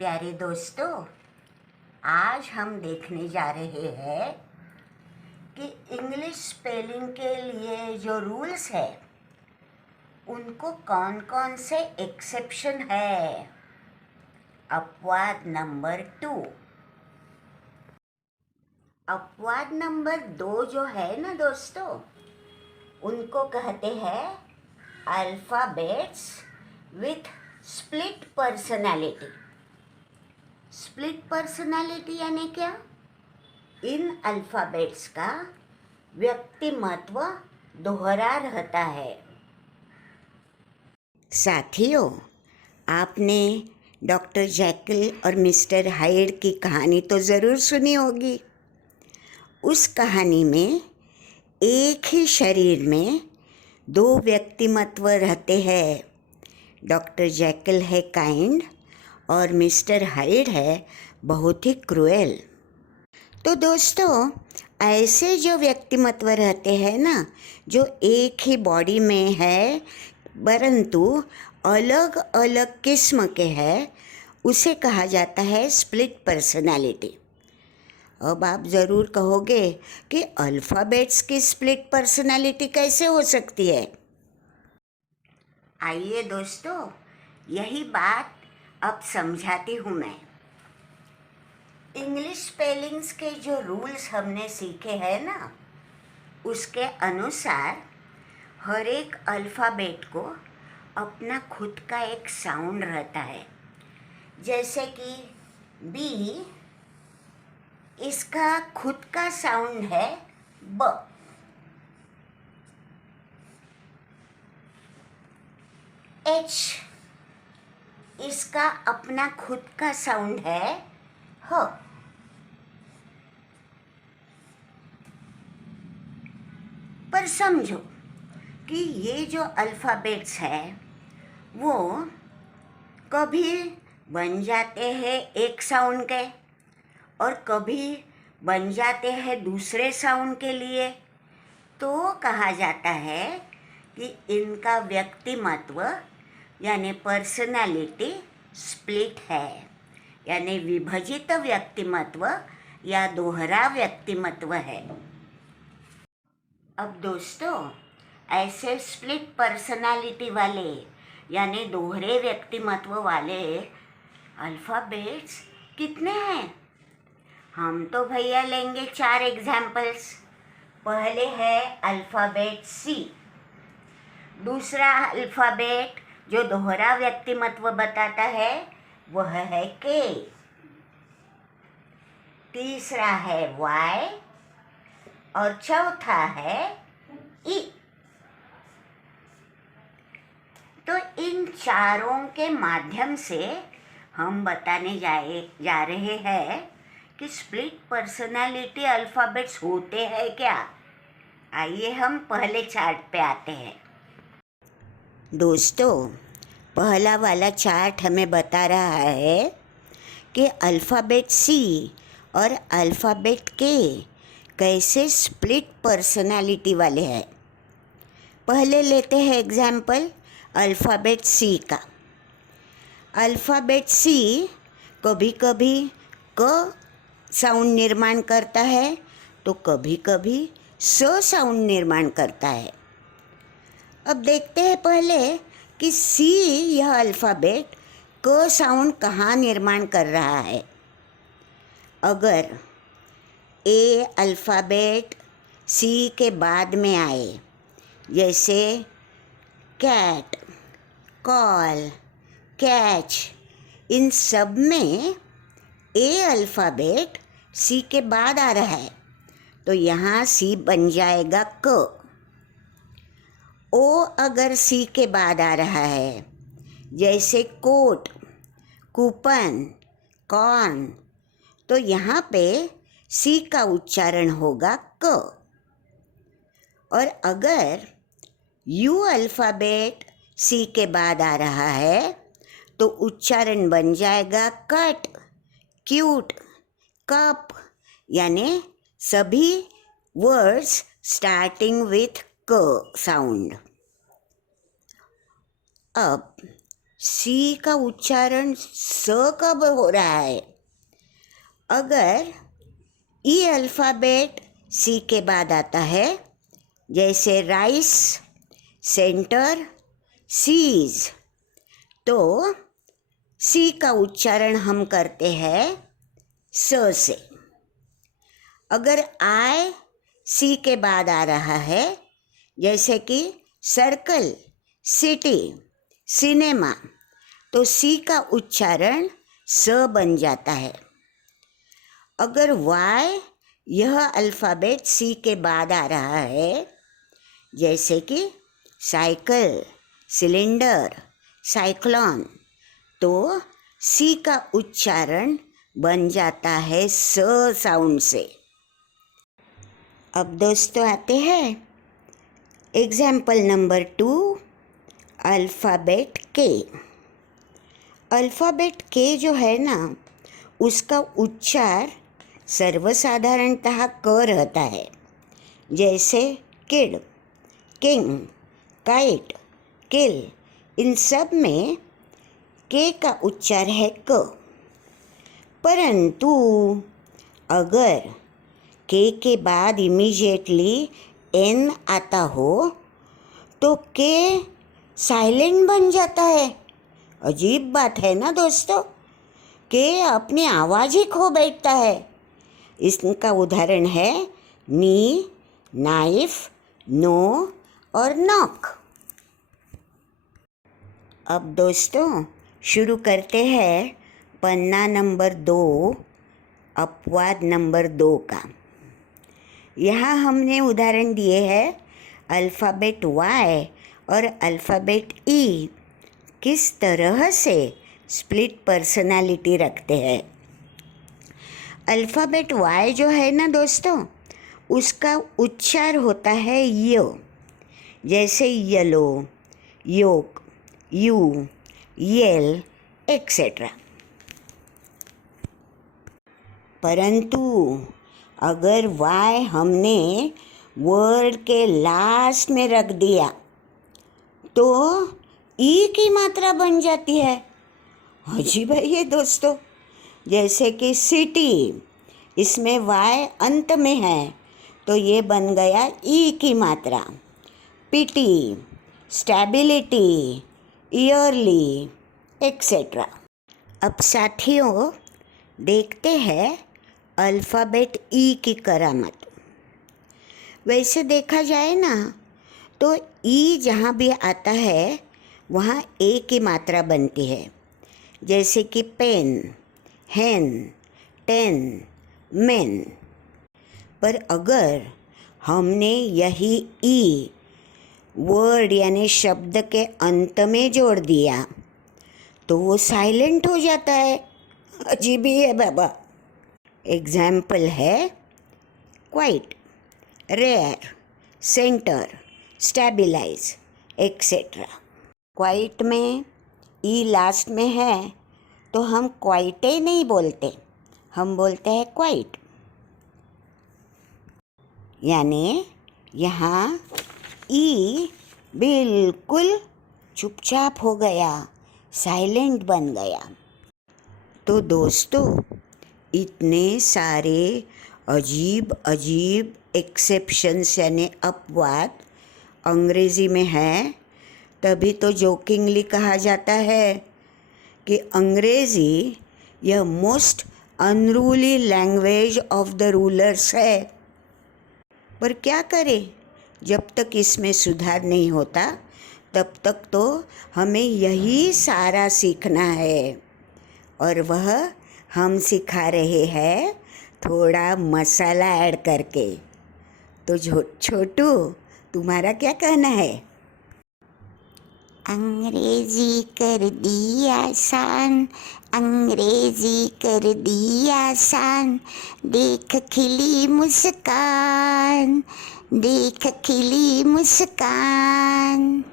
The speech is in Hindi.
प्यारे दोस्तों, आज हम देखने जा रहे हैं कि इंग्लिश स्पेलिंग के लिए जो रूल्स है उनको कौन कौन से एक्सेप्शन है। अपवाद नंबर 2। अपवाद नंबर 2 जो है ना दोस्तों, उनको कहते हैं alphabets with split personality. Split personality यानी क्या? इन अल्फ़ाबेट्स का व्यक्तिमत्व दोहरा रहता है। साथियों, आपने डॉक्टर जैकिल और मिस्टर हाइड की कहानी तो ज़रूर सुनी होगी। उस कहानी में एक ही शरीर में दो व्यक्तिमत्व रहते हैं। डॉक्टर जैकिल है काइंड और मिस्टर हाइड है बहुत ही क्रूएल। तो दोस्तों, ऐसे जो व्यक्तिमत्व रहते हैं ना, जो एक ही बॉडी में है परंतु अलग अलग किस्म के हैं, उसे कहा जाता है स्प्लिट पर्सनालिटी। अब आप ज़रूर कहोगे कि अल्फ़ाबेट्स की स्प्लिट पर्सनालिटी कैसे हो सकती है। आइए दोस्तों, यही बात अब समझाती हूँ मैं। इंग्लिश स्पेलिंग्स के जो रूल्स हमने सीखे हैं ना, उसके अनुसार हर एक अल्फ़ाबेट को अपना खुद का एक साउंड रहता है। जैसे कि बी, इसका खुद का साउंड है ब। एच, इसका अपना खुद का साउंड है ह। पर समझो कि ये जो अल्फ़ाबेट्स है वो कभी बन जाते हैं एक साउंड के और कभी बन जाते हैं दूसरे साउंड के लिए। तो कहा जाता है कि इनका व्यक्तिमत्व यानी पर्सनालिटी स्प्लिट है, यानी विभाजित व्यक्तिमत्व या दोहरा व्यक्तिमत्व है। अब दोस्तों, ऐसे स्प्लिट पर्सनालिटी वाले यानी दोहरे व्यक्तिमत्व वाले अल्फ़ाबेट्स कितने हैं? हम तो भैया लेंगे 4 एग्जाम्पल्स। पहले है अल्फ़ाबेट सी। दूसरा अल्फ़ाबेट जो दोहरा व्यक्तिमत्व बताता है वह है के। तीसरा है वाई और चौथा है ई। तो इन चारों के माध्यम से हम बताने जा रहे हैं कि स्प्लिट पर्सनालिटी अल्फ़ाबेट्स होते हैं क्या। आइए हम पहले चार्ट पे आते हैं। दोस्तों, पहला वाला चार्ट हमें बता रहा है कि अल्फ़ाबेट सी और अल्फ़ाबेट के कैसे स्प्लिट पर्सनालिटी वाले हैं। पहले लेते हैं एग्जाम्पल अल्फ़ाबेट सी का। अल्फ़ाबेट सी कभी कभी क साउंड निर्माण करता है तो कभी कभी स साउंड निर्माण करता है। अब देखते हैं पहले कि सी, यह अल्फ़ाबेट क साउंड कहाँ निर्माण कर रहा है। अगर ए अल्फ़ाबेट सी के बाद में आए, जैसे कैट, कॉल, कैच, इन सब में ए अल्फ़ाबेट सी के बाद आ रहा है तो यहाँ सी बन जाएगा क। ओ अगर सी के बाद आ रहा है, जैसे कोट, कूपन, कॉर्न, तो यहाँ पे सी का उच्चारण होगा क। और अगर यू अल्फ़ाबेट सी के बाद आ रहा है तो उच्चारण बन जाएगा कट, क्यूट, कप, यानी सभी वर्ड्स स्टार्टिंग विथ क साउंड। अब सी का उच्चारण स कब हो रहा है? अगर ई अल्फ़ाबेट सी के बाद आता है, जैसे राइस, सेंटर, सीज, तो सी का उच्चारण हम करते हैं स से। अगर आई सी के बाद आ रहा है, जैसे कि सर्कल, सिटी, सिनेमा, तो सी का उच्चारण स बन जाता है। अगर वाई यह अल्फ़ाबेट सी के बाद आ रहा है, जैसे कि साइकिल, सिलेंडर, साइक्लोन, तो सी का उच्चारण बन जाता है स साउंड से। अब दोस्तों आते हैं एग्जाम्पल नंबर 2, अल्फ़ाबेट के। अल्फ़ाबेट के जो है ना, उसका उच्चार सर्वसाधारणतः क रहता है, जैसे किड, किंग, काइट, किल, इन सब में के का उच्चार है क। परंतु अगर के बाद इमीडिएटली एन आता हो तो के साइलेंट बन जाता है। अजीब बात है ना दोस्तों, के अपनी आवाज़ ही खो बैठता है। इसका उदाहरण है नी, नाइफ, नो और नॉक। अब दोस्तों शुरू करते हैं पन्ना नंबर 2, अपवाद नंबर 2 का। यहाँ हमने उदाहरण दिए हैं अल्फ़ाबेट वाई और अल्फ़ाबेट ई किस तरह से स्प्लिट पर्सनालिटी रखते हैं। अल्फ़ाबेट वाई जो है ना दोस्तों, उसका उच्चार होता है य, जैसे yellow, yolk, you, yell, etcetera. परंतु अगर वाई हमने वर्ड के लास्ट में रख दिया तो ई की मात्रा बन जाती है। अजीब है ये दोस्तों। जैसे कि सिटी, इसमें वाई अंत में है तो ये बन गया ई की मात्रा। पिटी, स्टेबिलिटी, ईयरली, एक्सेट्रा। अब साथियों देखते हैं अल्फ़ाबेट ई की करामत। वैसे देखा जाए ना तो ई जहाँ भी आता है वहाँ ए की मात्रा बनती है, जैसे कि पेन, हैन, टेन, मैन। पर अगर हमने यही ई वर्ड यानी शब्द के अंत में जोड़ दिया तो वो साइलेंट हो जाता है। अजीब ही है बाबा। एग्जाम्पल है quite, rare, centre, stabilise, etcetera. Quite में ई लास्ट में है तो हम क्वाइटे नहीं बोलते, हम बोलते हैं क्वाइट। यानी यहाँ ई बिल्कुल चुपचाप हो गया, साइलेंट बन गया। तो दोस्तों इतने सारे अजीब अजीब एक्सेप्शंस यानी अपवाद अंग्रेज़ी में है, तभी तो जोकिंगली कहा जाता है कि अंग्रेज़ी यह most unruly language of the rulers है। पर क्या करें, जब तक इसमें सुधार नहीं होता तब तक तो हमें यही सारा सीखना है, और वह हम सिखा रहे हैं थोड़ा मसाला ऐड करके। तो छोटू तुम्हारा क्या कहना है? अंग्रेजी कर दी आसान, अंग्रेजी कर दी आसान, देख खिली मुस्कान, देख खिली मुस्कान।